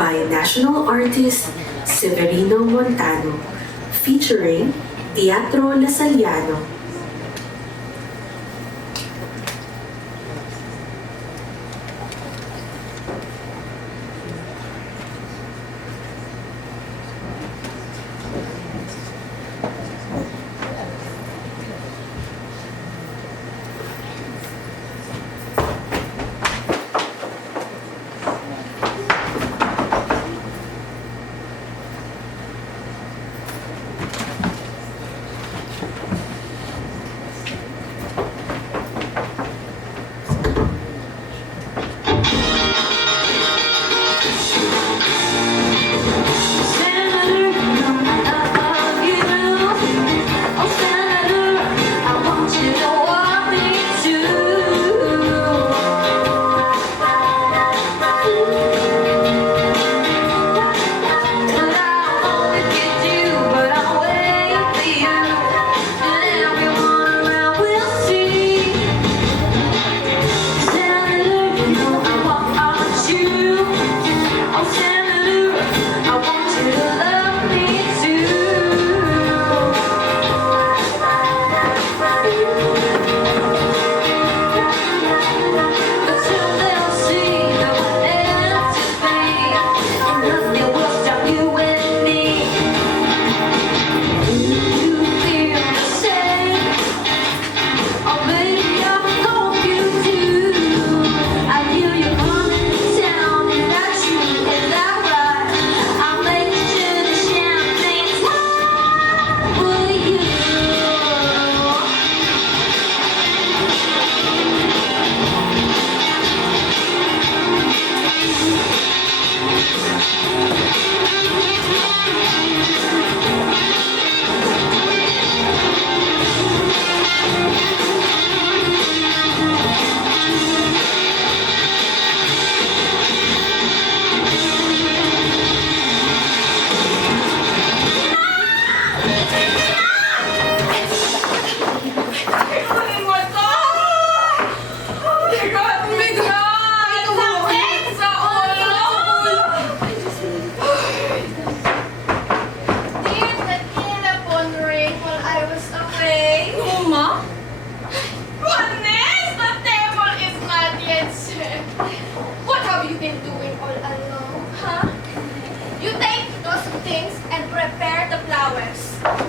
by national artist Severino Montano, featuring Teatro Lasalyano.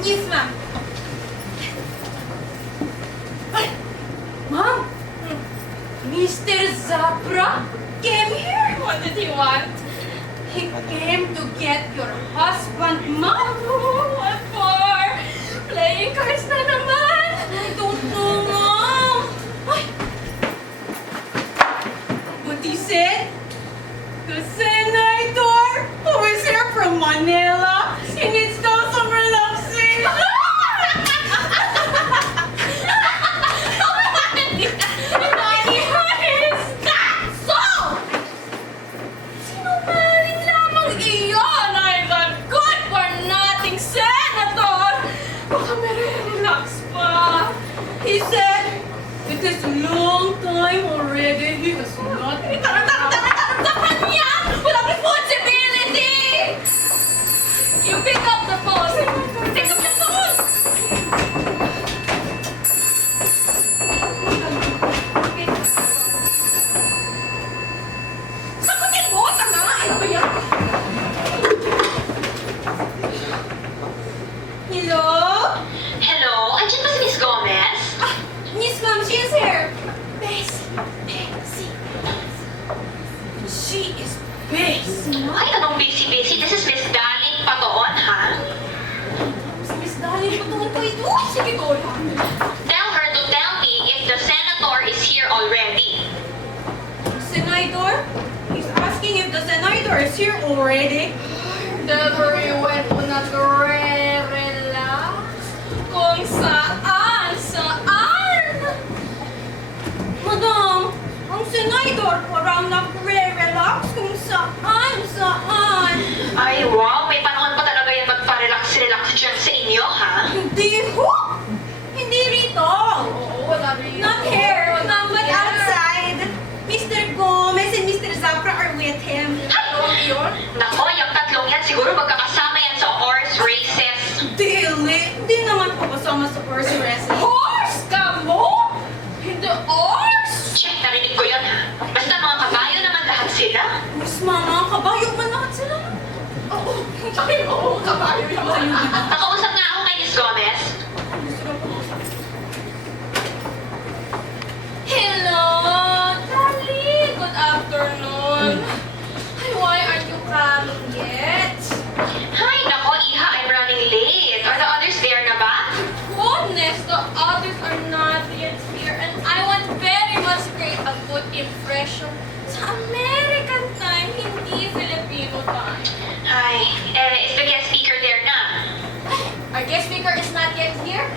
Yes, ma'am. Ma'am, Mr. Zapra came here. What did he want? He came to get your husband, ma'am. What for? Playing cards na naman. I don't know, ma'am. Ay. But he said, the senator who is here from Manila, he needs to do some relaxing. Sinungaling lamang iyon ay the good for nothing senator. Baka mere-relax pa. He said, it is a long time already he has not... Tarang-tarang-tarang-tarang niya! Walang responsibility! You pick up the phone. Pick up the phone! Sagutin mo! Tanga! Ano ba yan? Hello? Hello? Andiyan ba si Miss Gomez? Ah, Miss Ma'am, she is here. Bessie. She is busy. Ay, anong busy-busy? This is Miss Darling Patoon, ha? Si Miss Darling, patuloy ko ito. Sige ko lang. Tell her to tell me if the senator is here already. Senator? He's asking if the senator is here already. Never he went to nagre-relax. Kung saan. Madam, ang senator parang nagre-relax kung saan. Ay, wow! May panahon pa talaga yan magpa-relax-relax dyan sa inyo, ha? Hindi ho! Hindi rito! Oo, wala rito. Not here, but outside. Mr. Gomez and Mr. Zapra are with him. Ano ang iyon? Nako, yung tatlong yan, siguro magkakasama yan sa horse races. Dili! Hindi naman po kasama sa horse racing. Horse ka mo? Hindi horse! Check, narinig ko yun. Basta mga kabayo naman lahat sila. Mas mga kabayo man lahat sila. Oo, sabi mo, kabayo naman. Nakausap nga ako kay Miss Gomez. Hello, Tali. Good afternoon. Hi, why aren't you coming yet? Hi, nako, Iha, I'm running late. Are the others there na ba? Goodness, the others are not yet here, and I want very much to create a good impression sa American time, hindi Filipino time. Hi, is the guest speaker there na? Our guest speaker is not yet here.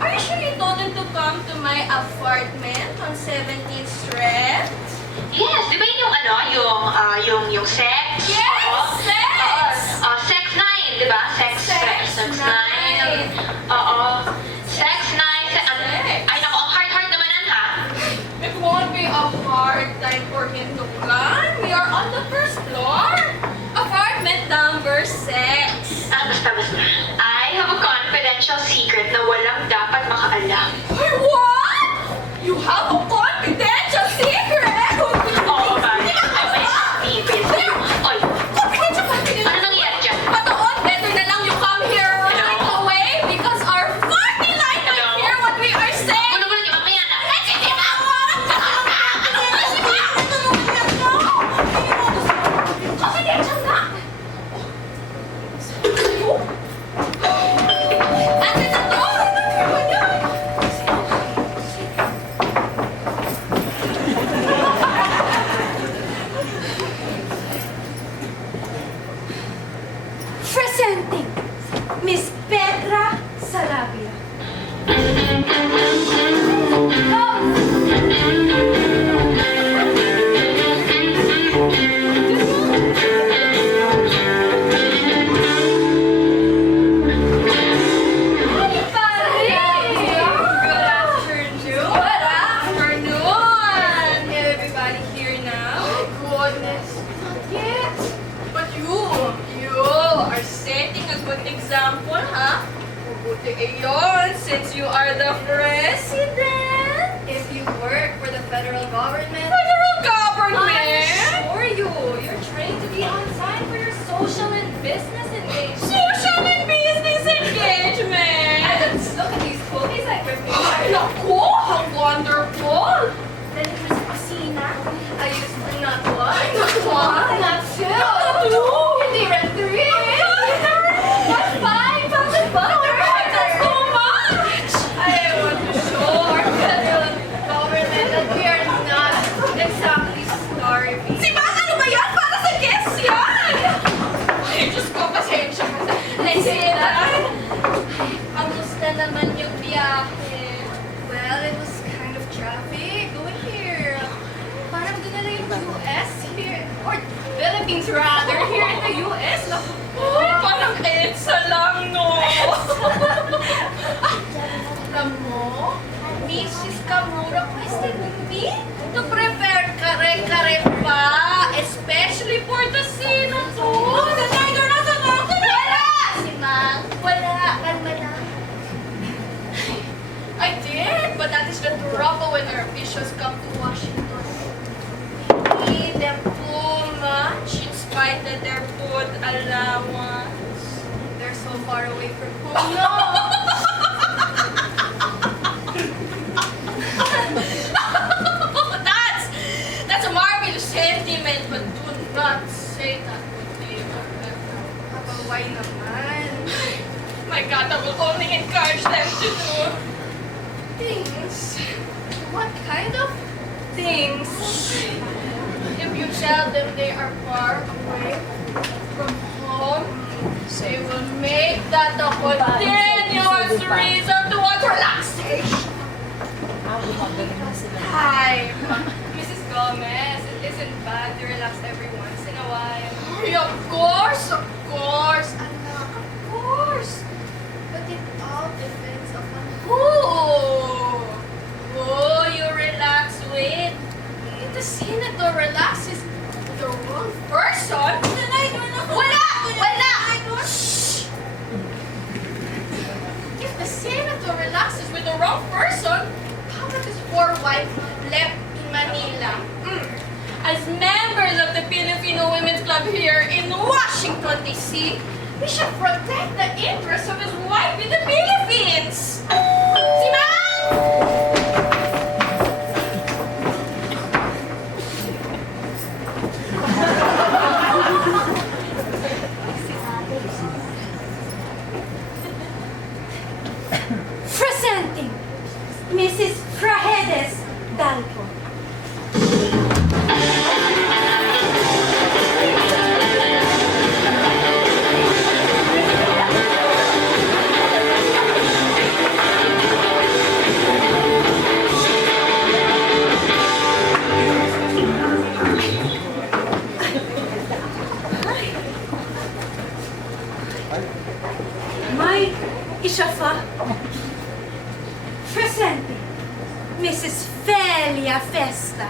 Are you sure you told him to come to my apartment on 17th Street? Yes, di ba yun yung ano, yung sex? Yes, Oo. sex! Sex 9, di ba? Sex 9. Oo. Sex 9. Ay, nako, ang hard naman ha. It won't be a hard time for him to come. We are on the first floor. Apartment number 6. Basta. I have a confidential secret na walang dapat makaalam. What? You have a confidential secret? Oo, bye. I might be with you. Oy, Confidential. ano nangyayari dyan? Patoon, better na lang you come here right away because our party line Hello? might hear what we are saying. Gulo-gulo niyo, mamaya na. Confidential na! Presenting Miss Petra Sarabia. Everybody here now? Goodness. Yes. But you are setting a good example, huh? Mabuti iyon, since you are the president. If you work for the federal government, Federal government. I assure you, you're trained to be on time for your social and business engagement. Social and business engagement. Look at these cookies I prepared. Naku, how wonderful. Then here's the kusina. I used for not one, Not one, not two, not two. hindi rin three, but $5,000. That's so much. I want to show our federal government that we are not exactly starving. Si Bang, ano ba yan? Para sa guests yan. Ay, Diyos ko, pasensya ka na. Let's see that. Kamusta naman yung biyahe? Well, it was kind of traffic going here. Parang dinala yung US here, or Philippines rather, here in the US. Uy, parang EDSA lang, no? Alam mo, Mrs. Kamura requested me to prepare kare-kare pa, especially for the senator. Wala! Si Mang, wala. Kalma na. I did, but that is the trouble when our officials come to Washington. We need them too much in spite of their food allowance. They're so far away from home. No! That's a marvelous sentiment, but do not say that to me. Why naman? My God, that will only encourage them to do Things? What kind of things? If you tell them they are far away from home, they will make that a continuous reason to want relaxation. Hi, Mrs. Gomez. It isn't bad to relax every once in a while. Ay, of course, anak, of course. But it all depends upon Who you relax with? If the senator relaxes with the wrong person, then I He should protect the interests of his wife in the Philippines. Si Mang! Presenting Mrs. Frahedes Dalpo. May isa pa. Presenting Mrs. Felia Festa.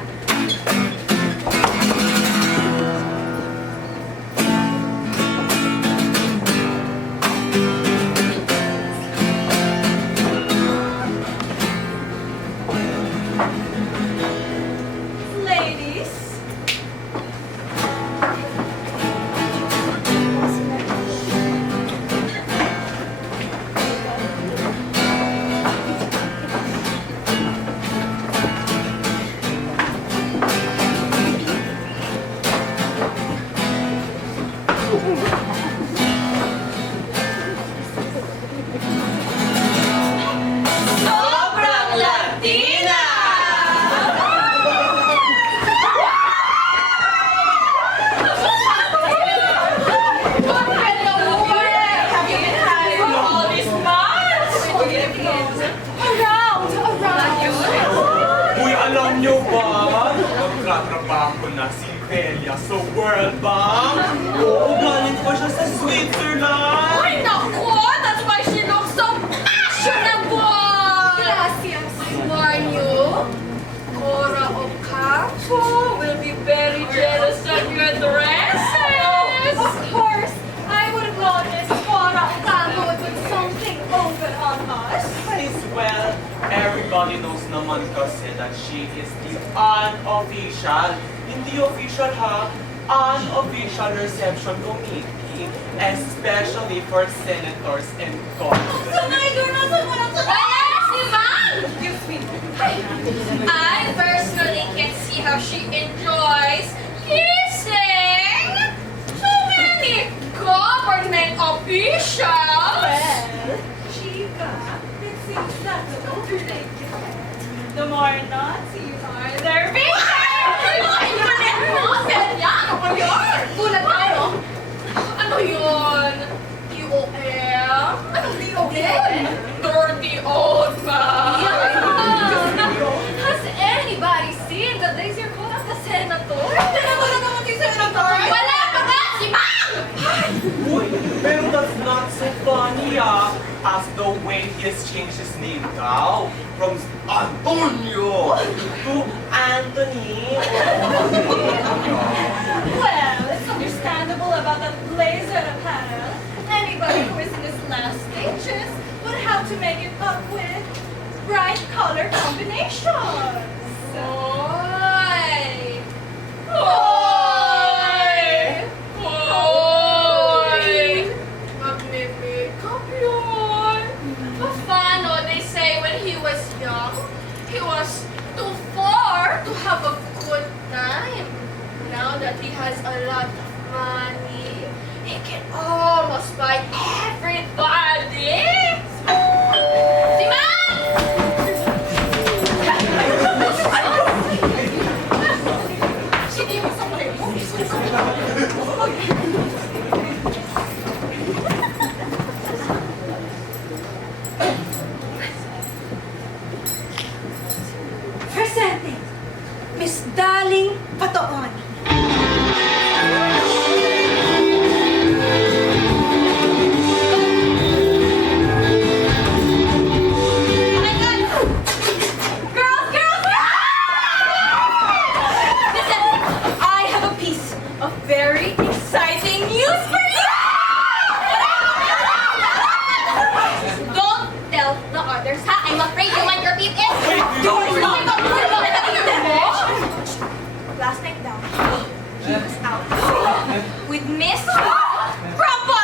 Ladies, sobrang Latina! Have you been hiding all these months? Around! Uy, alam nyo ba? Nagtatrabaho na si Felia sa World Bank. Oo, galing pa siya sa Switzerland. Ay, naku! That's why she looks so fashionable! Gracias. Warn you, Cora Ocampo will be very jealous of your dresses! Of course, I would have noticed Cora Ocampo would put something over on us. Well, everybody knows naman kasi that she is the unofficial, hindi official ha, unofficial reception committee, especially for senators and congressmen. Wala si Mang! I personally can see how she enjoys kissing so many government officials! Chica, it seems that's so related. The more naughty you are, the richer! Internet mo! Selya! Ano ba yun? Gulat tayo! Ano yun? DOM? Anong DOM? Dirty old man! Has anybody seen the 𝐶𝐻𝐻 of the senator? Wala pa ba si Mang? Uy, pero that's not so funny as the way he has changed his name now from Antonio to Anthony. Well, it's understandable about that blazer apparel. Anybody who is in his last stages would have to make it up with bright color combinations. Hoy! Hoy! Hoy! Magme-makeup yun! Paano they say when he was young, he was too far to have a good time. Now that he has a lot of money, he can almost buy everybody! Si Mang! Presenting Miss Daling Patoon. Listen, I have a piece of very exciting news for you! Don't tell the others, ha? I'm afraid you might repeat it. Last night down, he was out with Miss Crumple.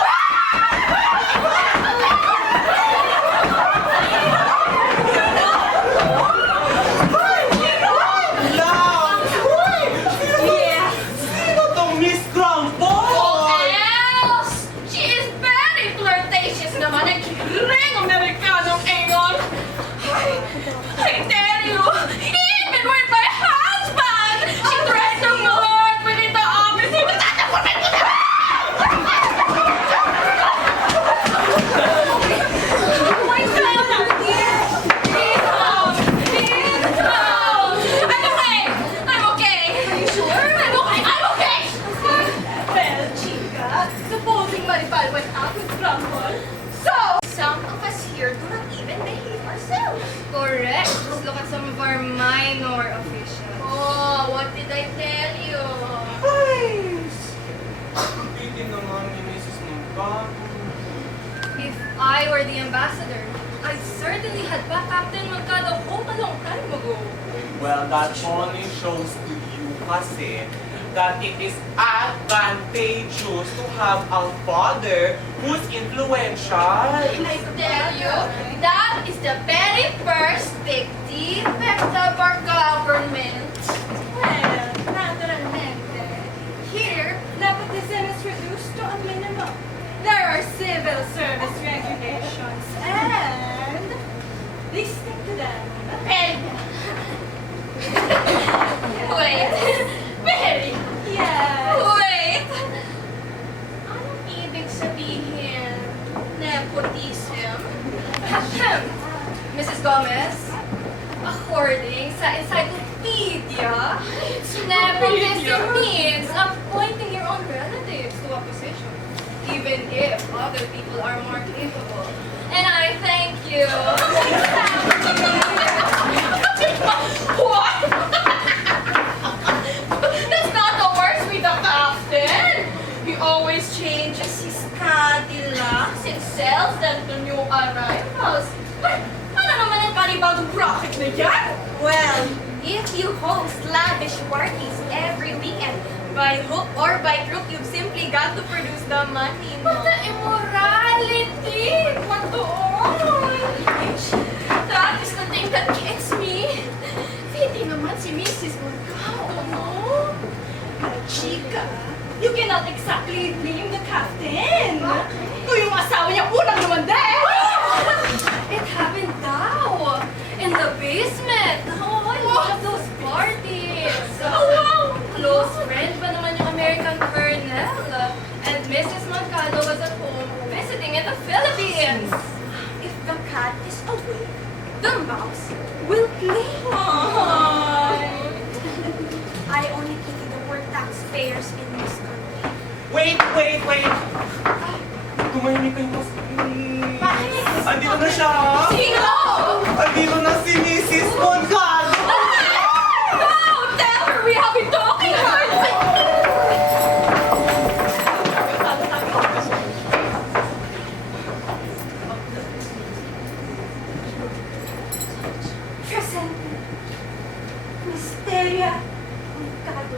were the ambassador, I certainly had pa-Captain Mercado home a long time ago. Well, that only shows to you kasi that it is advantageous to have a father who's influential. I tell you, that is the very first big defect of our government. Well, naturalmente, here, nepotism is reduced to a minimum. There are civil service regulations, and they stick to them. And wait, Mary, Yes. wait. Anong ibig sabihin nepotism? Mrs. Gomez, according sa encyclopedia, nepotism means appointing your own relatives to a position, even if other people are more capable. And I thank you. What? That's not the worst with the captain. He always changes his Cadillacs and sells them to new arrivals. Ano naman ang panibagong racket na yan? Well, if you host lavish parties every weekend, by hook or by crook, you've simply got to produce the money, no? But the immorality! Patuon! That is the thing that gets me. Hindi naman si Mrs. Montano, no? Chica, you cannot exactly blame the captain. Kung yung asawa niya unang lumande. It happened daw in the basement. Oh, I love those parties. Oh, wow! Close friend pa naman yung American Colonel. And Mrs. Mercado was at home visiting in the Philippines. If the cat is away, the mouse will play. I only pity the poor taxpayers in this country. Wait! Tumahimik kayo mas... Andito na siya! Sino? Andito na si Mrs. Montano! No! Tell her we have been talking her! Presente. Misteria. Mercado.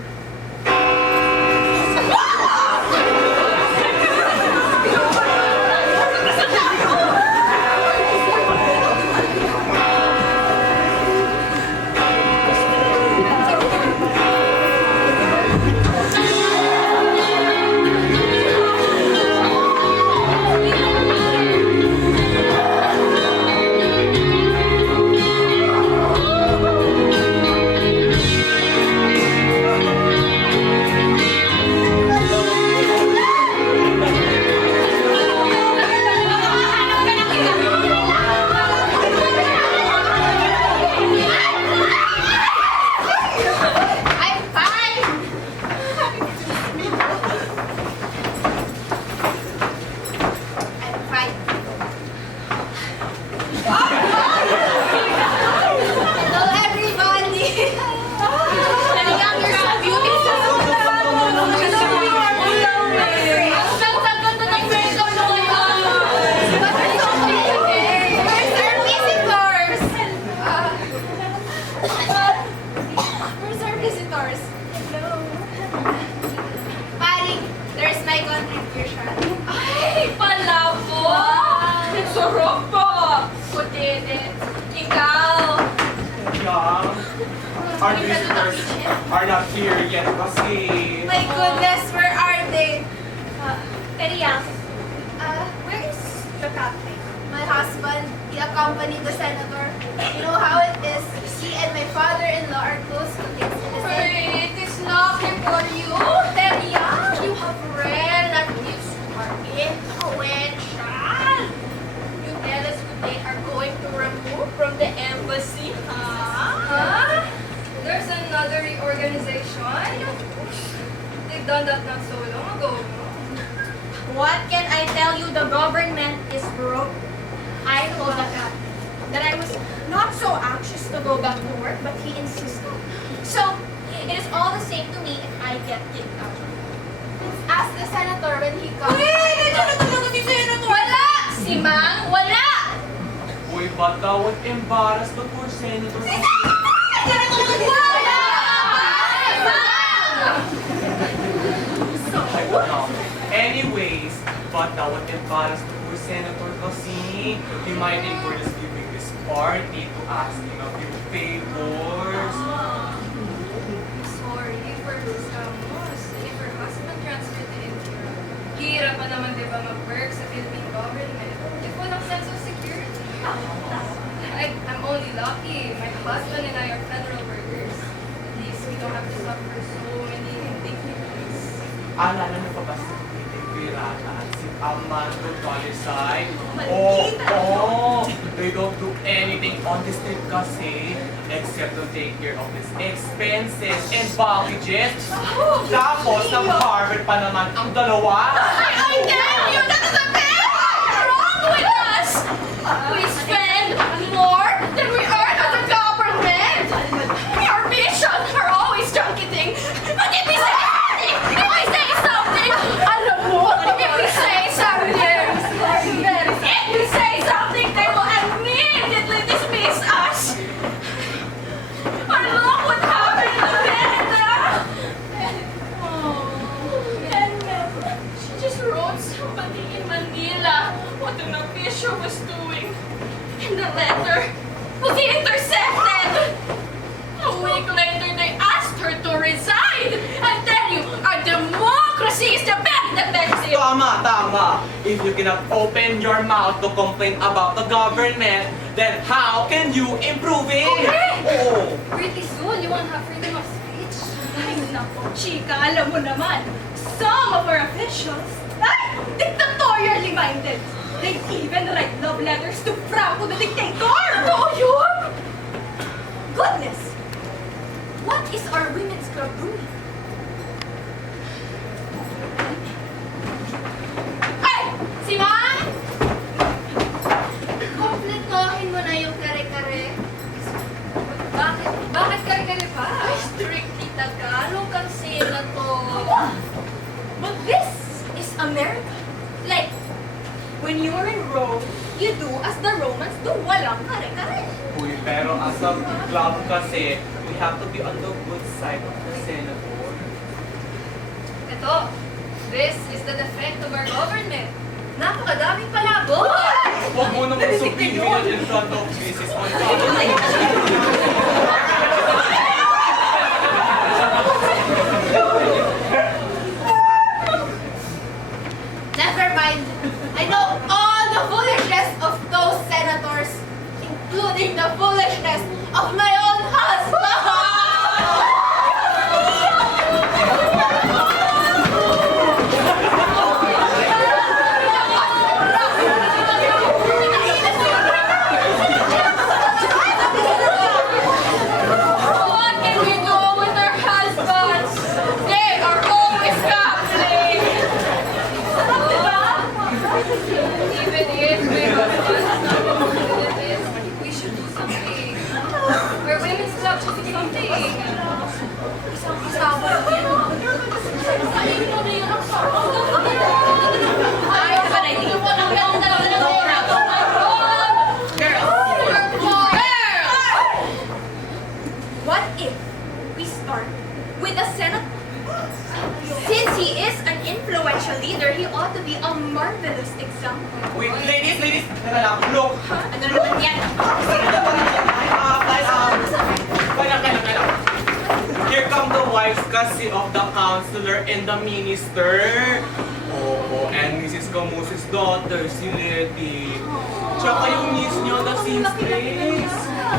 Our visitors are not here yet kasi... My goodness, where are they? Teriang, Where is the captain? My husband, he accompanied the senator. You know how it is. He and my father-in-law are close colleagues. It is lucky for you, Teriang. You have relatives who are influential. You tell us who they are going to remove from the embassy, huh? There's another reorganization. They've done that not so long ago. What can I tell you? The government is broke. I told the captain that I was not so anxious to go back to work, but he insisted. So, it is all the same to me if I get kicked out. Let's ask the senator when he comes. Wait! Nandiyan na talaga si Senator! Wala! Si Mang, wala! but that would embarrass the poor senator. Anyways, but that would embarrass the poor senator kasi he might think we're just giving this party to asking a few favors. Sorry for this kamos. If her husband transferred to India, hirap pa naman di ba mag-work sa Philippine government if walang sense of security. I'm only lucky. My husband and I are federal workers. At least we don't have to suffer so many indignities. Alala na pa ba si Pirata at si Amando Palisay? They don't do anything on this trip kasi except to take care of these expenses and packages. Tapos, nag-Harvard pa naman ang dalawa. I tell you, that is the thing wrong with us! We spend more than we earn as a government! Our missions are always junketing, but if we say something, alam mo, if we say something, they will immediately dismiss us! And look what happened to Canada! She just wrote somebody in Manila what an official was doing. And the letter was intercepted! A week later, they asked her to resign! I tell you, our democracy is the best defensive! Tama. If you cannot open your mouth to complain about the government, then how can you improve it? Oh. Pretty soon, you won't have freedom of speech. Ay, nako, chika, alam mo naman, some of our officials ay dictatorially minded. They even write love letters to Franco the dictator! Oh, yun? Goodness! What is our women's club doing? Ay! Si Ma'am! Kompletohin mo na yung kare-kare. Bakit kare-kare pa? Ay, strictly Tagalog kasi na to. But this is America. Like, when you are in Rome, you do as the Romans do. Walang kare-kare. Uy, pero as a club kasi, we have to be on the good side of the senator. Ito, this is the defect of our government. Napakadaming palabo. Huwag mo naman sabihin yan in front of Mrs. Montano. Never mind. I know all the foolishness of those senators, including the foolishness of my own husband. What can we do with our husbands? They are always gambling. Even if my husband's not included in this, we should do something. Our women's club should do something. Isang-isawa I have an idea. What if we start with the Senate? Since he is an influential leader, he ought to be a marvelous example. Wait, ladies, teka lang, look. Ano naman yan? Kaya. Here come the wives kasi of the counselor and the minister. Oo, and Mrs. Camus's daughter, si Letty. Tsaka yung niece niyo, the seamstress.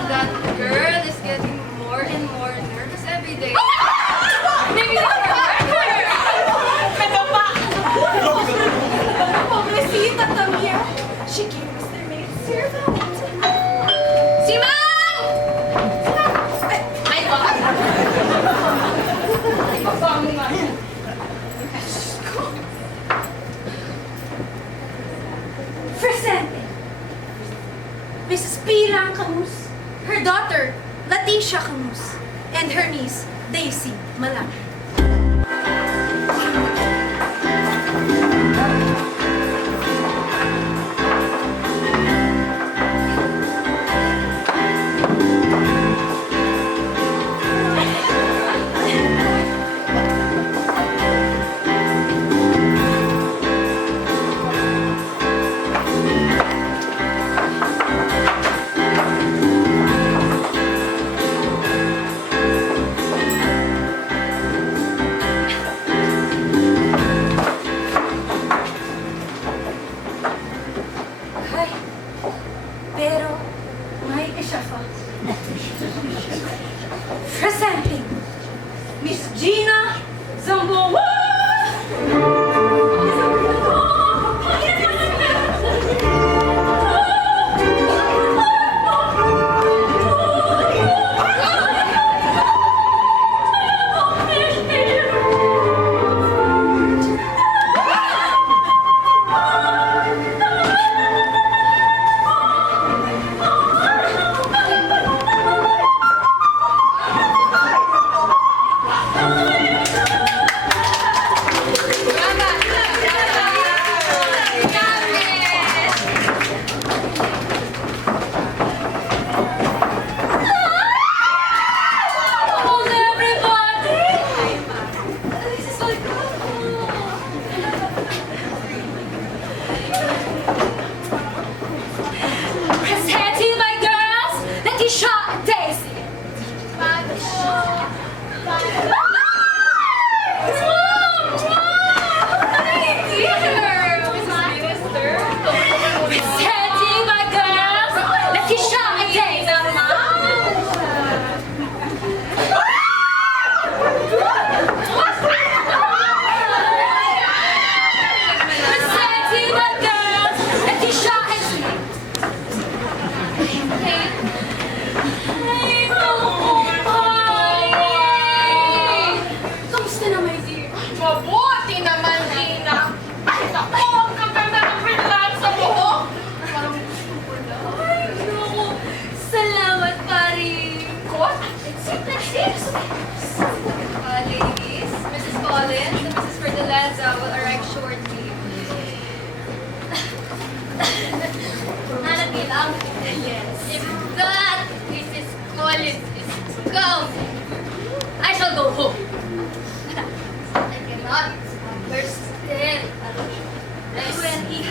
That girl is getting more and more nervous every day. Maybe that's her record. Pobrecita también. She gave us their maid servant. Si Ma'am! Ay, bakit? Ibaba mo nga yan. Presente. Mrs. Pirang Camus, her daughter, Leticia Camus, and her niece, Daisy Malaki.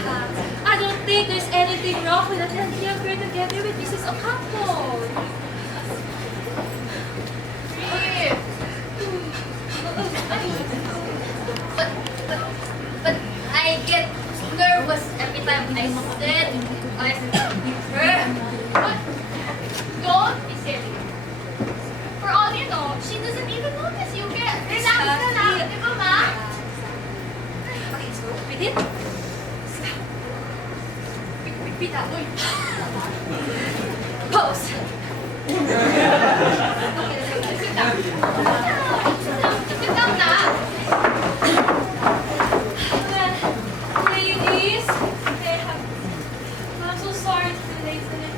I don't think there's anything wrong with attending a girl together with Mrs. Ocampo. But I get nervous every time I said with her. But don't be silly. For all you know, she doesn't even notice you get. Relax ka lang, di ba, ma? Okay, so with it. Pita, uy. Pose. Okay, sit down. Sit down na. Ladies, I'm so sorry to be late today.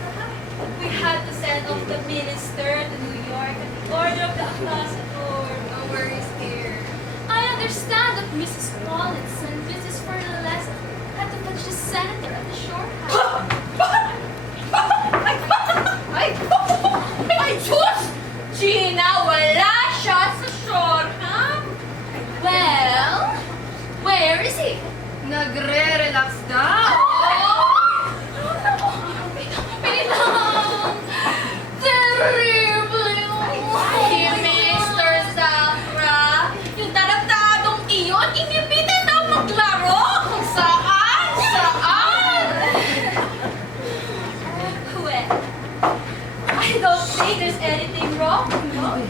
We had to send off the minister to New York at the order of the ambassador. No worries, dear. I understand that Mrs. Rawlinson visits for the lesson had to fetch the senator at the shore house. Ay, Diyos! Gina, wala siya sa shore, ha? Well, where is he? Nagre-relax daw. Terrible! Si Mr. Zafra, yung tarantadong iyon, inibita daw maglaro. Kung saan? Saan? Well, I don't think there's anything wrong, no?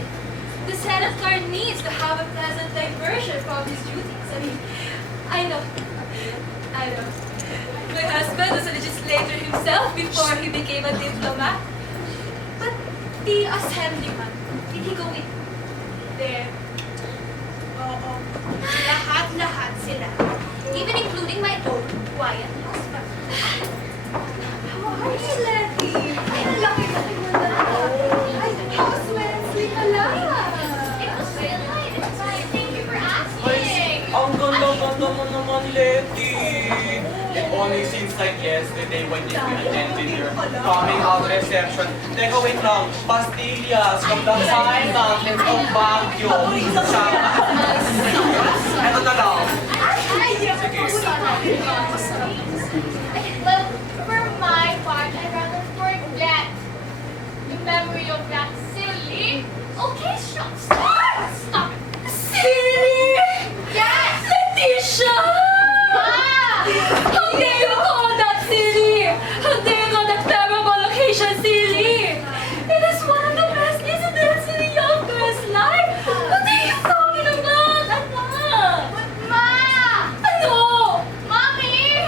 The senator needs to have a pleasant diversion from his duties. I know. My husband was a legislator himself before he became a diplomat. But the assemblyman, did he go with there? Oo. Lahat-lahat sila. Even including my own quiet husband. How are you, Letty? Ay, ang laki-laki mo na. Ay, how's Wednesday ka lang? It was real nice. It's fine. Thank you for asking. Ang ganda-ganda mo naman, Letty. It only seems like yesterday when you attended your coming out reception. Teka, wait lang. Pastillas from the fine mountains of Baguio. Ito na lang. Well, for my part, I'd rather forget the memory of that silly occasion. Stop it. Silly! Yes! Leticia! Ma! How dare you call that silly? How dare you call that memorable occasion silly? It is one of the best incidents in a young girl's life. What are you talking about, Anak? But Ma! Ano? Mommy!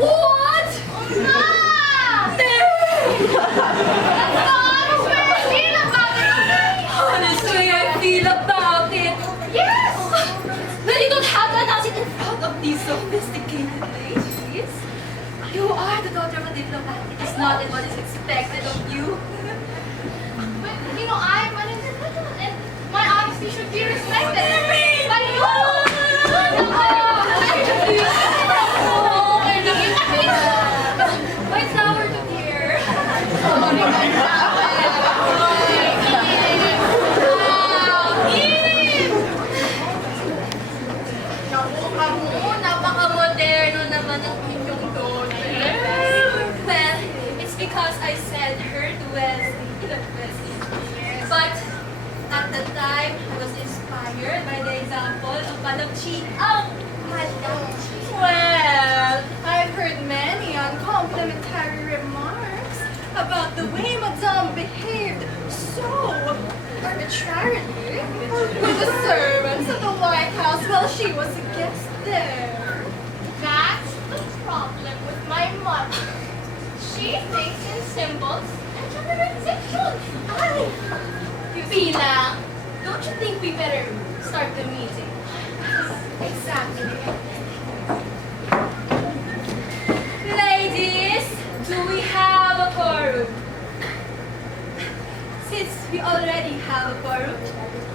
What? Ma! That's how honestly I feel about it. Honestly, I feel about it. Yes! Well, you don't have to announce it in front of these sophisticated ladies. You are the daughter of a diplomat. It is not what is expected of you. But, you know, I'm an individual and my honesty should be respected. By you! My sour to dear. Napaka-moderno naman ang inyong daughter. Well, it's because I sent her to Wesley. But at the time, I was inspired by the example of Madam Chiang. Well, I've heard many uncomplimentary remarks about the way Madame behaved so arbitrarily with the servants of the White House while she was a guest there. That's the problem with my mother. She thinks in symbols and generalizations. Pina, don't you think we better start the meeting? Exactly. Ladies, do we have a quorum? Since we already have a quorum,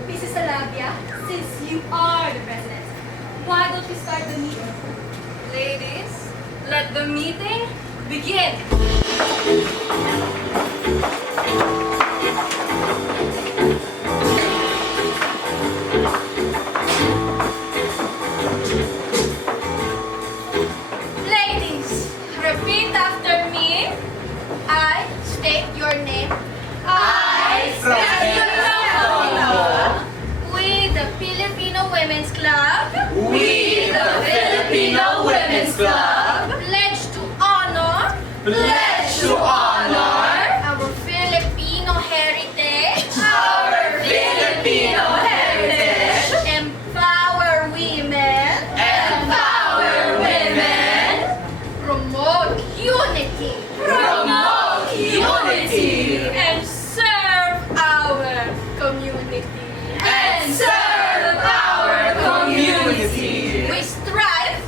Mrs. Alabia, since you are the president, why don't we start the meeting? Ladies, let the meeting begin. Ladies, Club. Pledge to honor Pledge to honor our Filipino heritage. our Filipino heritage. Empower women. Empower women. Promote unity. Promote unity. And serve our community. And serve our community. We strive.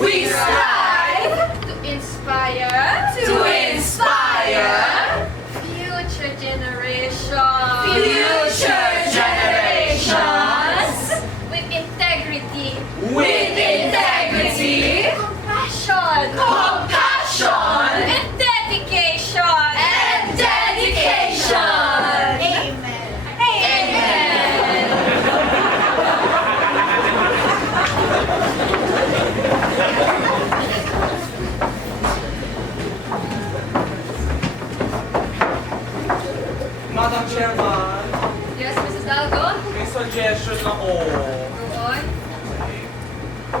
We strive to inspire. Future generations. Future generations. With integrity. With integrity. Compassion. And dedication. Amen. Madam Chairman, Yes, Mrs. Dalgon? may suggestion ako. Go on.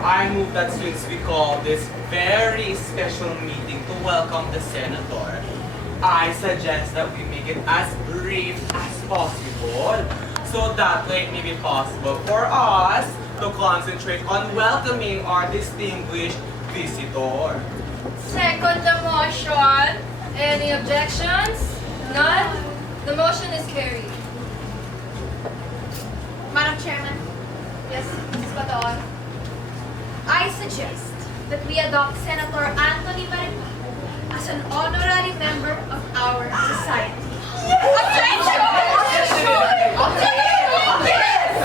I move that since we call this very special meeting to welcome the Senator, I suggest that we make it as brief as possible so that way it may be possible for us to concentrate on welcoming our distinguished visitor. Second the motion. Any objections? None? The motion is carried. Madam Chairman, Yes, Mrs. Bataon? I suggest that we adopt Senator Anthony Maripal as an honorary member of our society.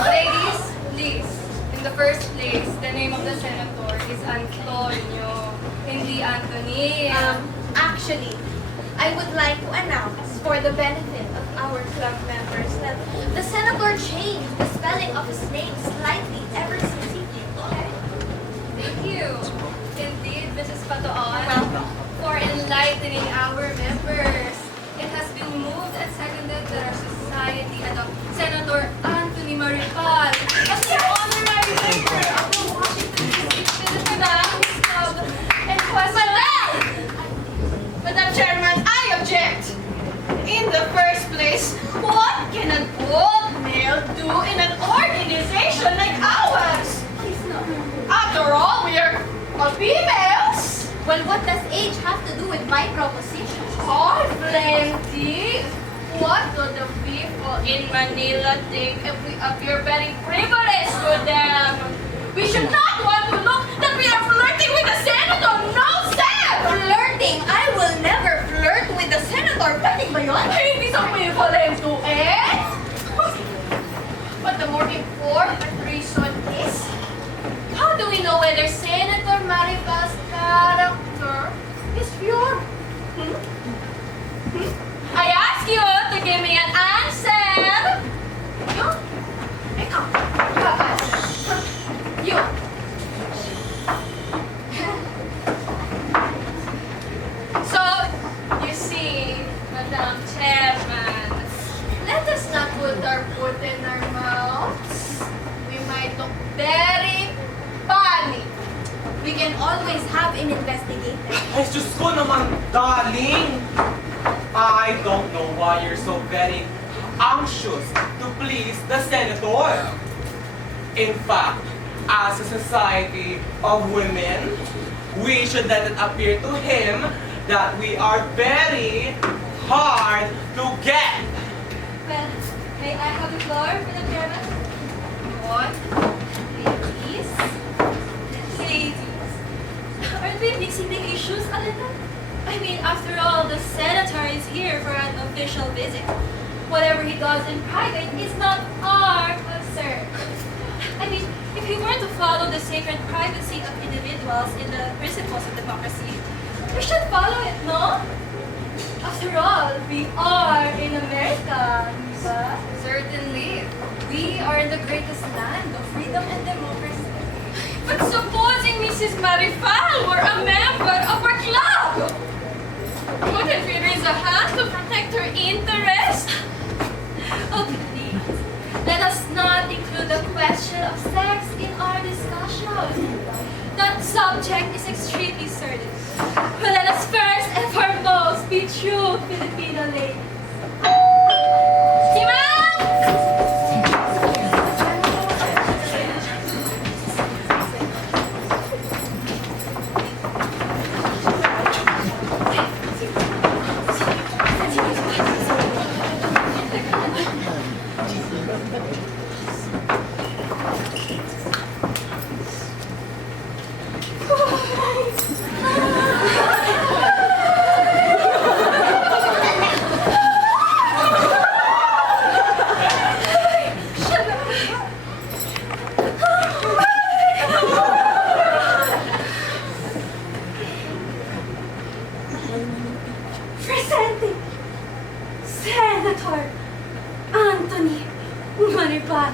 Ladies, please. In the first place, the name of the senator is Antonio, hindi Anthony. Actually, I would like to announce for the benefit of our club members that the senator changed the spelling of his name slightly ever since he came. Thank you. Indeed, Mrs. Patoon, Welcome. for enlightening our members. It has been moved and seconded that our society adopt Senator Anthony Maripal as the honorary member of the Washington D.C. Philippine Club and Madam Chairman, I object. In the first place, what can an old male do in an organization like ours? After all, we are females. Well, what does age have to do with my proposition? Oh, plenty! What do the people in Manila think if we appear very privileged to them? We should not want to look that we are flirting with the senator. No, sir! Flirting? I will never flirt with the senator. Pwede ba yun? Hindi sa equivalent to it! But the more important reason is, How do we know whether Senator Maripal's character is pure? I ask you to give me an answer! yun. Ikaw. Yun. So, you see, Madam Chairman, let us not put our foot in our mouths. We might look very funny. We can always have him investigated. Ay, Diyos ko naman, darling! I don't know why you're so very anxious to please the Senator. In fact, as a society of women, we should let it appear to him that we are very hard to get. Well, may I have the floor, Madam Chairman? What? Ladies? Ladies, aren't we mixing the issues a little? I mean, after all, the senator is here for an official visit. Whatever he does in private is not our concern. I mean, if he were to follow the sacred privacy of individuals in the principles of democracy, we should follow it, no? After all, we are in America, diba? Certainly. We are in the greatest land of freedom and democracy. But supposing Mrs. Maripal were a member of our club, wouldn't we raise a hand to protect her interest? Oh, please. Let us not include the question of sex in our discussion. that subject is extremely certain. But let us first and foremost be true Filipino ladies. Si Ma'am! Presenting Senator Anthony Maripal.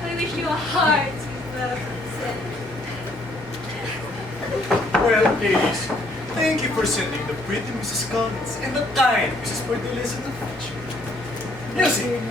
I wish you a heart welcome, Well, ladies, thank you for sending the pretty Mrs. Collins and the kind Mrs. Cordelis in the future. Music!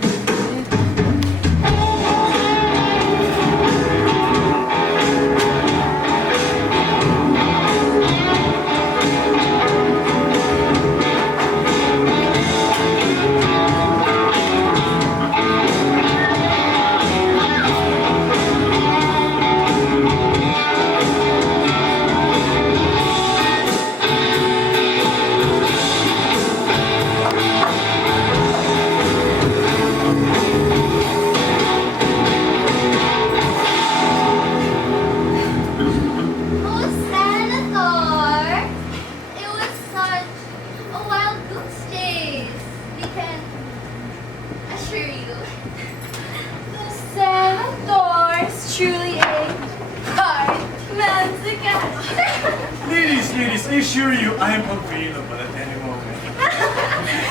Ladies, I assure you I am available at any moment.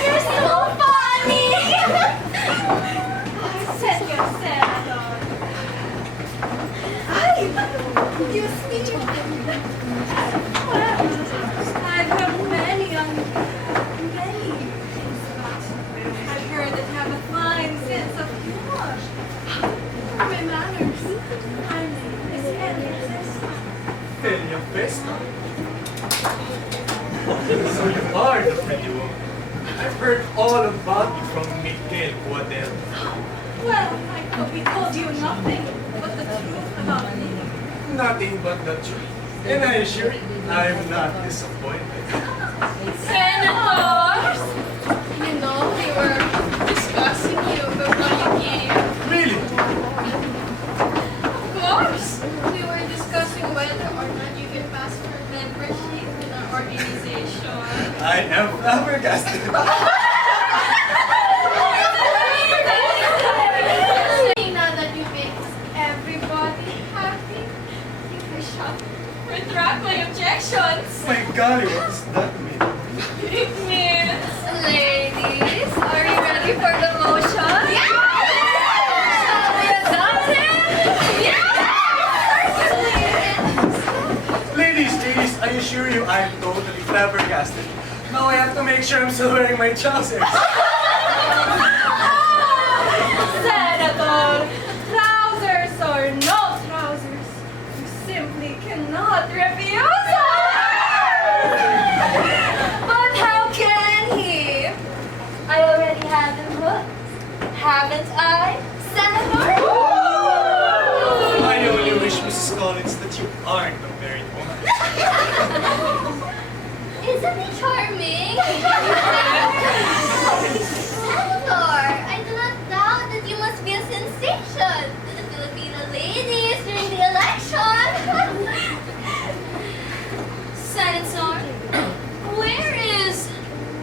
You're so funny! Senor Senador. Hi! You speak. Well, I've heard many I've heard that you have a fine sense of humor. My manners. My name is 𝐸𝐴𝐻𝐸𝐴. So you are the pretty woman. I've heard all about you from 𝐾𝐃𝐀. Well, I hope he told you nothing but the truth about me. Nothing but the truth. And I assure you, I'm not disappointed. Senators! You know, we were discussing you before you came. Really? Of course! We were discussing whether or not you can pass for membership in our organization. I am flabbergasted. Now that you make everybody happy, I shall retract my objections. My golly, what does that mean? It means, ladies, are you ready for the motion? Yeah! Shall we adopt it? Yeah! Ladies, I assure you I'm totally flabbergasted. Now I have to make sure I'm still wearing my trousers. Senator, trousers or no trousers, you simply cannot refuse us! Haven't I, Senator? I only wish, Mrs. Collins, that you aren't a married woman. Isn't he charming? Senator, I do not doubt that you must be a sensation to the Filipino ladies during the election. Senator, where is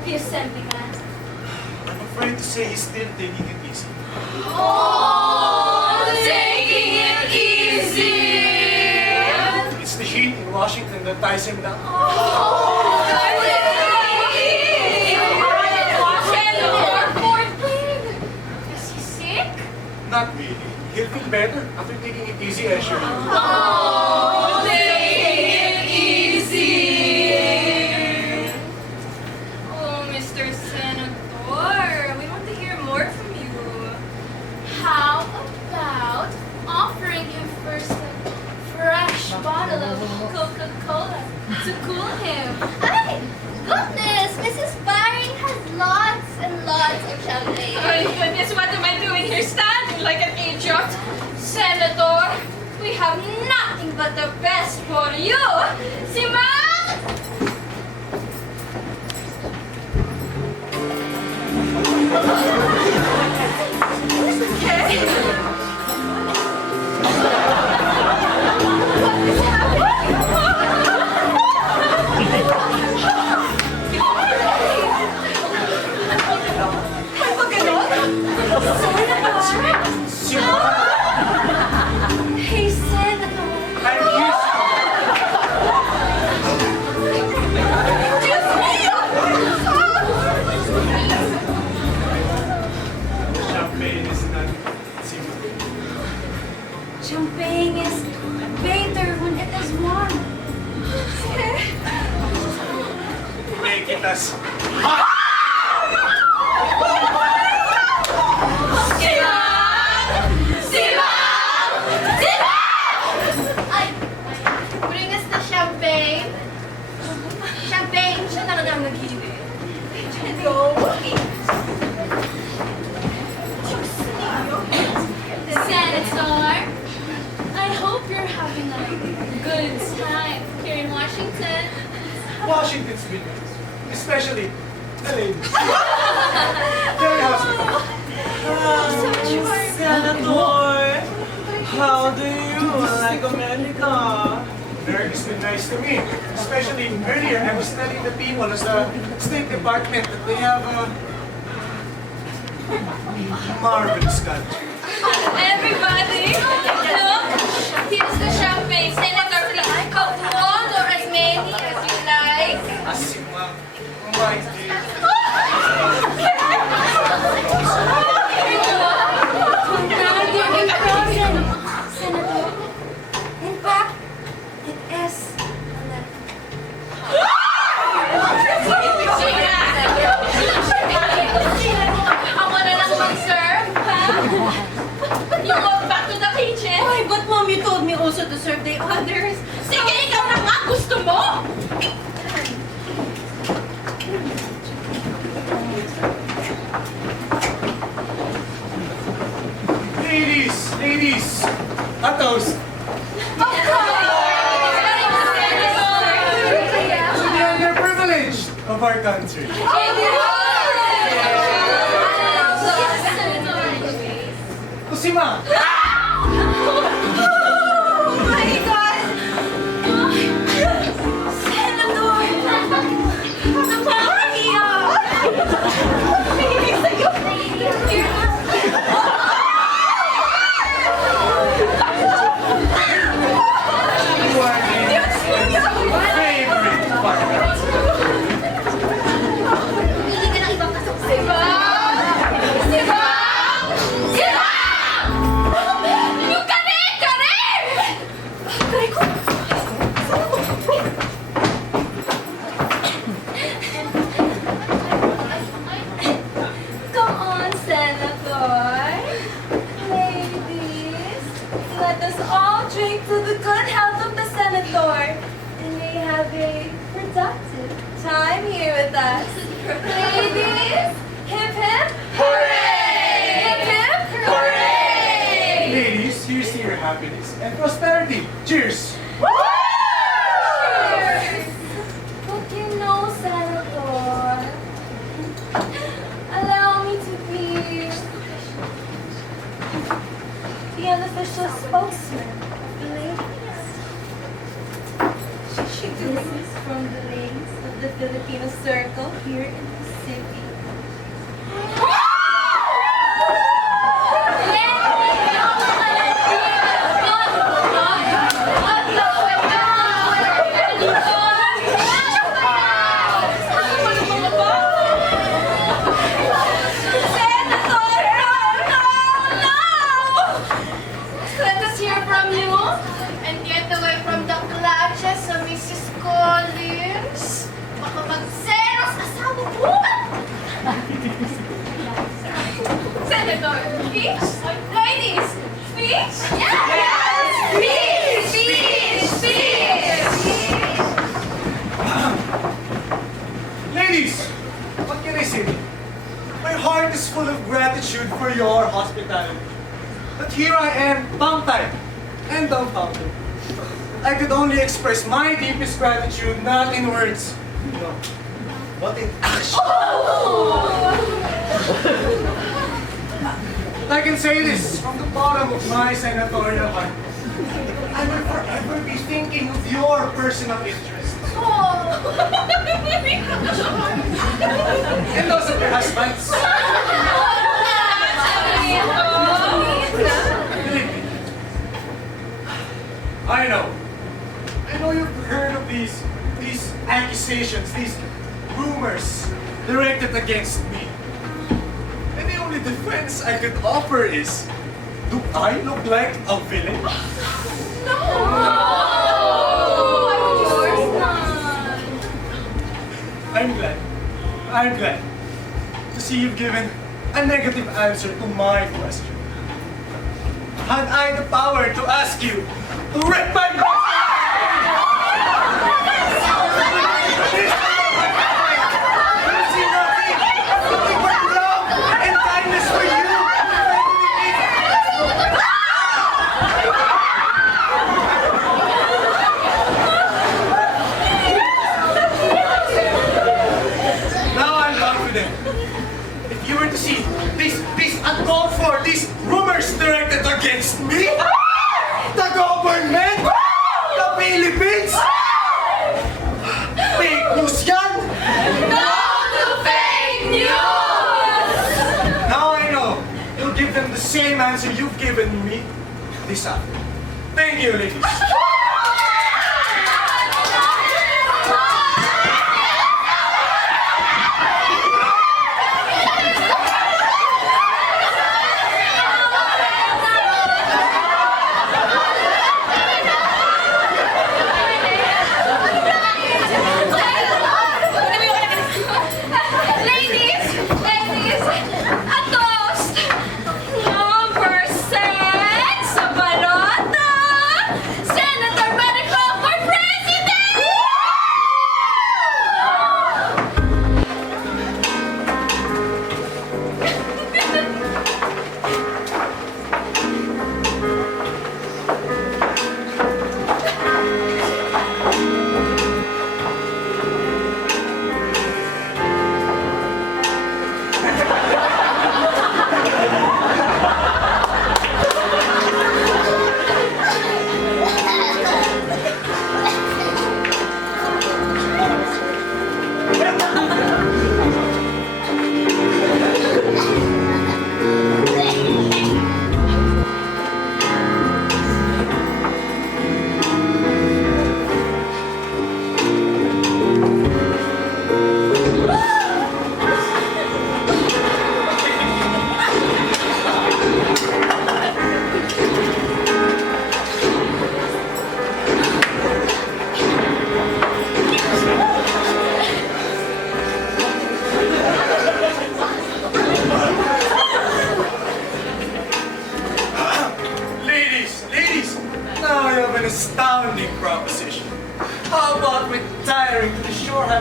the assemblyman? I'm afraid to say he's still taking it easy. Oh, taking it easy! It's the heat in Washington that ties him down. Is he sick? Not really. He'll feel better after taking it easy, I assure you. Oh, taking it easy! Oh, Mr. Senator, we want to hear more from you. How about offering him first a fresh bottle of Coca-Cola to cool him? Ay, goodness, Mrs. Byron has lots and lots of champagne. My goodness, what am I doing here standing like an idiot? Senator, we have nothing but the best for you. Si Ma'am! Hey, Senator. I'm used champagne is not simple. Champagne is better when it is warm. Make it as Ay, bring us the champagne. Champagne, siya talaga ang naghili. Go. Senator, I hope you're having a good time here in Washington. Washington's been nice, especially the ladies. Very hospitable. Senator, how do you like America? America's been nice to me, especially earlier I was telling the people at the State Department that they have a marvelous country. Everybody, look, here's the champagne. Senator, please have one or as many as you like. Asima, my dear. Senator, in fact, it is Ako na lang mag-serve, ha? You go back to the kitchen. Why, but Mom, you told me also to serve the others. Sige, ikaw na nga. Gusto mo? Ladies, a toast to the underprivileged of our country. To si Ma. You are the favorite partner. Pili ka ng ibang kasukse. Yung kare! Come on, Senator. Ladies, let us all drink to the good health of the Senator. And may have a productive time here with us. Ladies, hip hip, hooray! Hip hip, Filipino circle here in the city. Let us hear from you and get away from the clutches of Mrs. Collins. Baka mag-zeros asawa mo! Senator, speech? Ladies, speech? Yes! Speech! Speech! Speech! Ladies, what can I say? My heart is full of gratitude for your hospitality. But here I am, tongue-tied and dumbfounded. I could only express my deepest gratitude not in words, no, but in action. I can say this from the bottom of my senatorial heart. I will forever be thinking of your personal interests. And those of your husbands. I know you've heard of these accusations, these rumors directed against me. And the only defense I could offer is, do I look like a villain? No! Of course not. I'm glad to see you've given a negative answer to my question. Had I the power to ask you to wreck my life? These rumors directed against me, the government, the Philippines, fake news yan! No to fake news! Now I know you'll give them the same answer you've given me this afternoon. Thank you, ladies.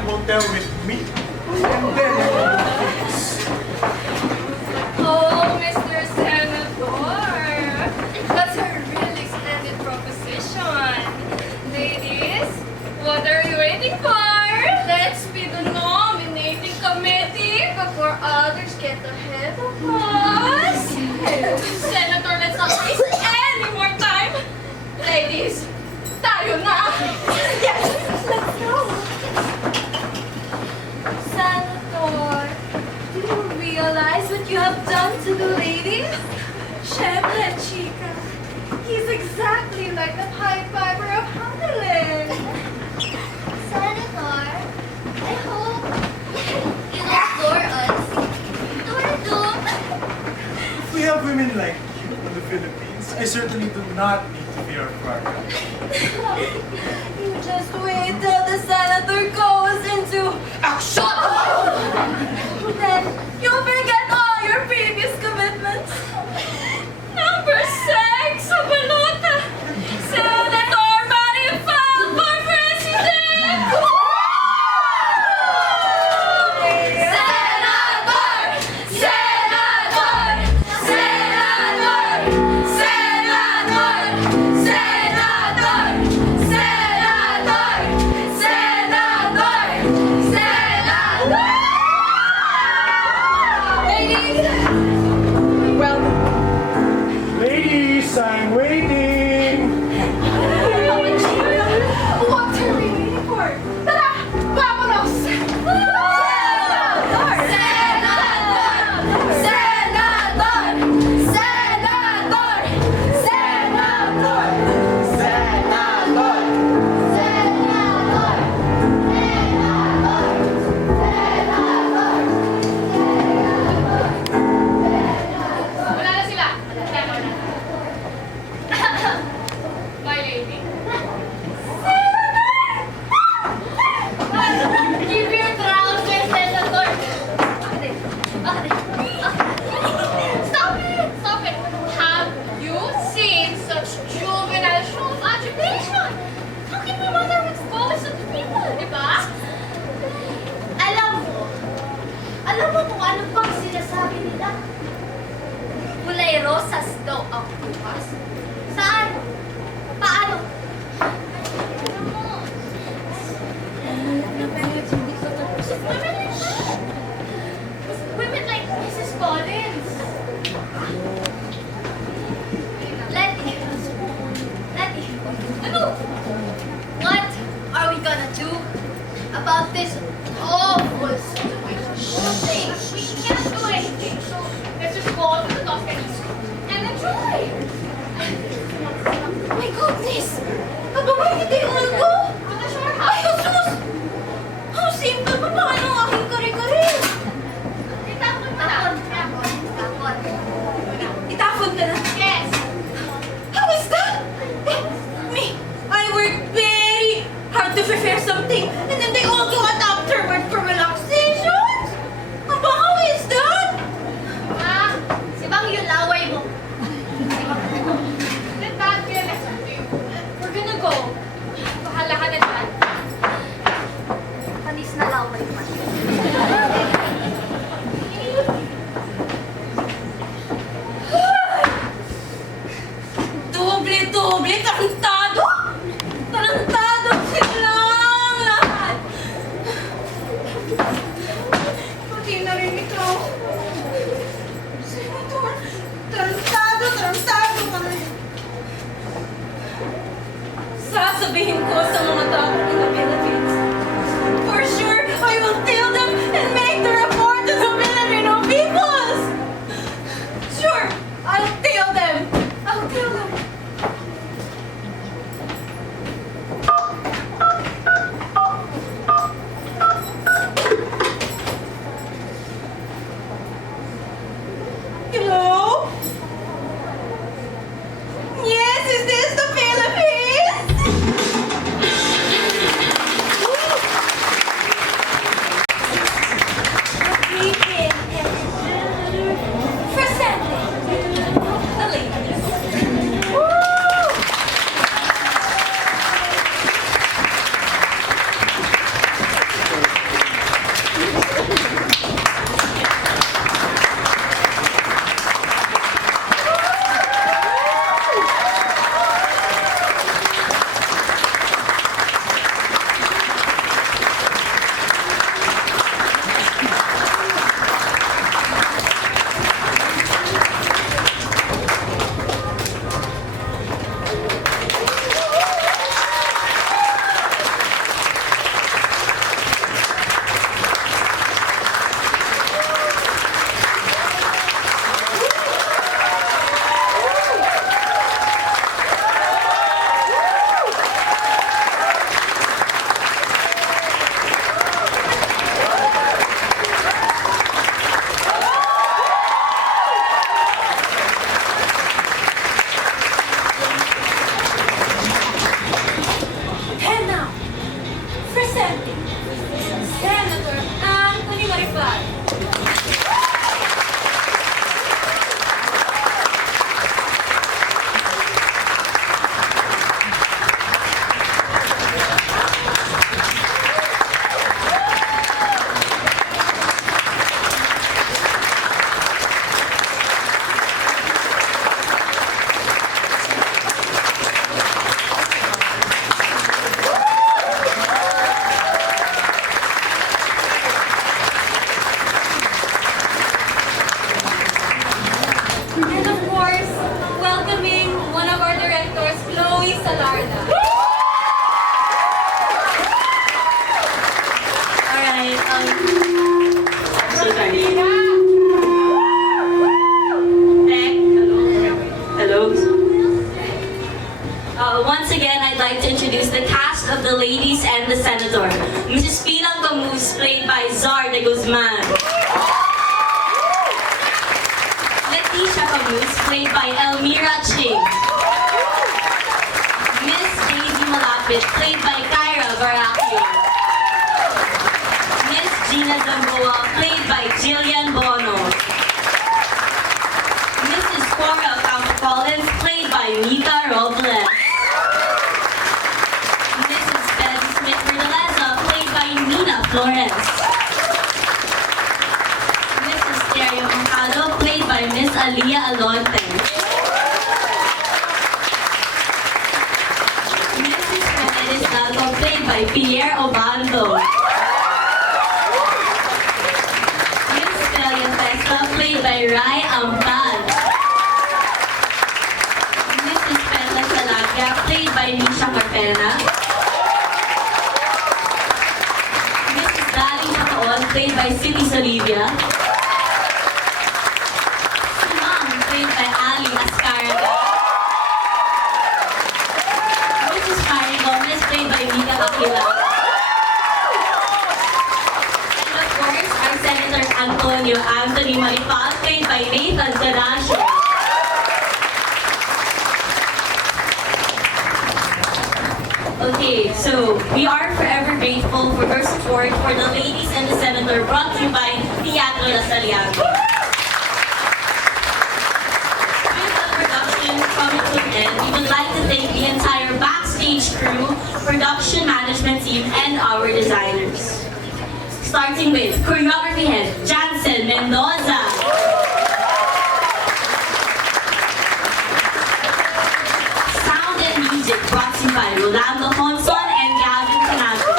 Hotel with me, and then Oh, Mr. Senator, that's a really splendid proposition. Ladies, what are you waiting for? Let's be the nominating committee before others get ahead of us. Senator, let's not waste any more time. Ladies, tayo na! Yes, let's go! Siyempre, chica. He's exactly like the Pied Piper of Hamelin. Senator, I hope you don't lure us. Dum. If we have women like you in the Philippines, I certainly do not need to fear of Barca. You just wait till the senator goes into action! Then you'll forget all your previous commitments. Number 6, sa balota. Senator Maripal for President! Senator! Senator! Senator! Senator! Senator! Senator! Senator! Senator! Ladies! Welcome. Ladies, I'm waiting! What are we waiting for? Tara! Vámonos! Senator! Senator! Senator! Senator! Wala na sila. My lady. Give your trousers, Senator. Stop it! Stop it! Have you seen such juvenile show of agitation? How can my mother expose such people, di ba? Alam mo kung ano pang sinasabi nila? Kulay rosas daw ang bukas. Saan? Paano? Women like Mrs. Collins. Letty. Ano? What are we gonna do about this awful situation? We can't do anything, so let's just go to the balconies and enjoy. My goodness! Ababa, hindi all go! To the shore house. Ay, Jesus! How simple pa ba ang aking kare-kare? Itapon mo na. Itapon. Itapon ka na? Yes. How is that? Me, I worked very hard to prepare something and then they all go out afterward for relaxation? Aba, how is that? Si Bang yung laway mo. Let that be a lesson to you. We're gonna go. Bahala ka na dyan. Panis na laway man. Doble, tarantado! Tarantado silang lahat! Pati na rin ito. Senator, tarantado ka na. Sasabihin ko sa mga tao in the Philippines. For sure, I will tell them and make the report to the Filipino peoples! Sure, I'll tell them. Hello? Yes, is this the Philippines? played by 𝐻𝐼𝑟𝐢𝐷 Guzman. Leticia Camus, played by Elmira Ching. Miss Daisy Malapit, played by Kyra Baracchio. Miss Gina Zamboa, played by Jillian Bono. Mrs. Cora Collins, played by Mita Robles. Mrs. Betty Smith-Verdaleza, played by Nina Florence. Mrs. Terry Mercado, played by Miss Alia Alonte. Mrs. Paredes Dalgo, played by Pierre Obando. Miss Celia Festa, played by Rai Ampan. Mrs. Perla Salaga, played by Misha Carpena. Mrs. Daling Pacaon, played by Cindy Solivia. Simang, played by Ali Ascarga. Mrs. Mary Gomez, played by Mika Aquila. And of course, our Senator Anthony Maripal, played by Nathan Caracio. Okay, so we are forever grateful for her support for the ladies and the senator, brought to you by Teatro Lasalyano. With the production coming to an end, we would like to thank the entire backstage crew, production management team, and our designers. Starting with choreography head, Jansen Mendoza. Sound and music brought to you by Rolando Honson and Gavin Canago.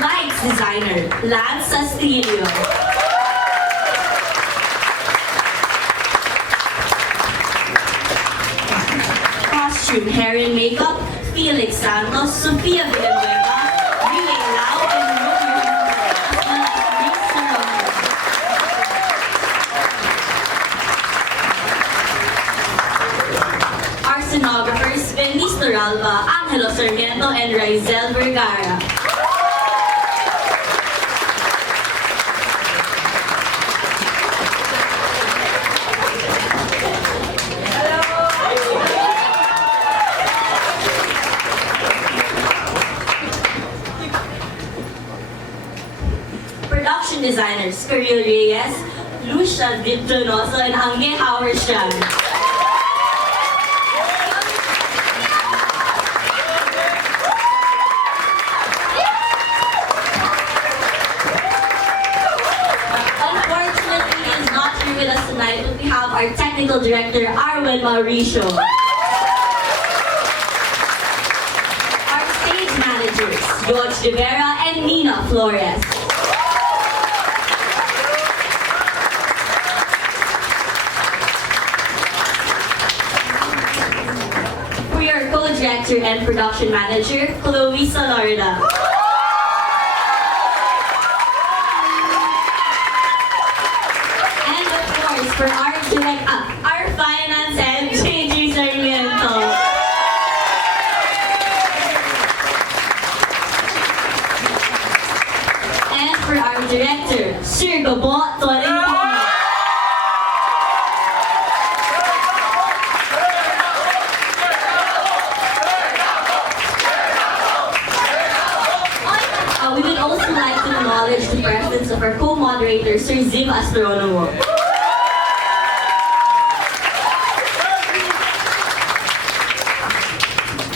Lights designer, Lance Castillo. Costume, hair and makeup, Felix Santos, Sofia Villanueva, Riley Lau, and Romeo Hernandez, as well as Rick Serrano. Our scenographers, Venice Toralba, Angelo Sarmiento, and Raizel Vergara. Production designers, Karil Reyes, Lucia Donoso, and Angge Howard-Strand. Unfortunately, he is not here with us tonight, but we have our technical director, Arwen Mauricio. Our stage managers, George Rivera and Nina Flores. We are co-director and production manager, Chloe Salorda. And of course, for our finance and JG Sarmiento. And for our director, Sir Gabo Tolentino. We would also like to acknowledge the presence of our co-moderator, Sir Zim Astronomo.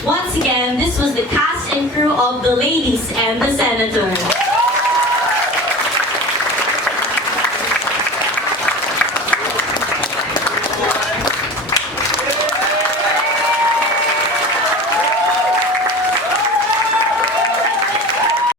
Once again, this was the cast and crew of The Ladies and the Senator.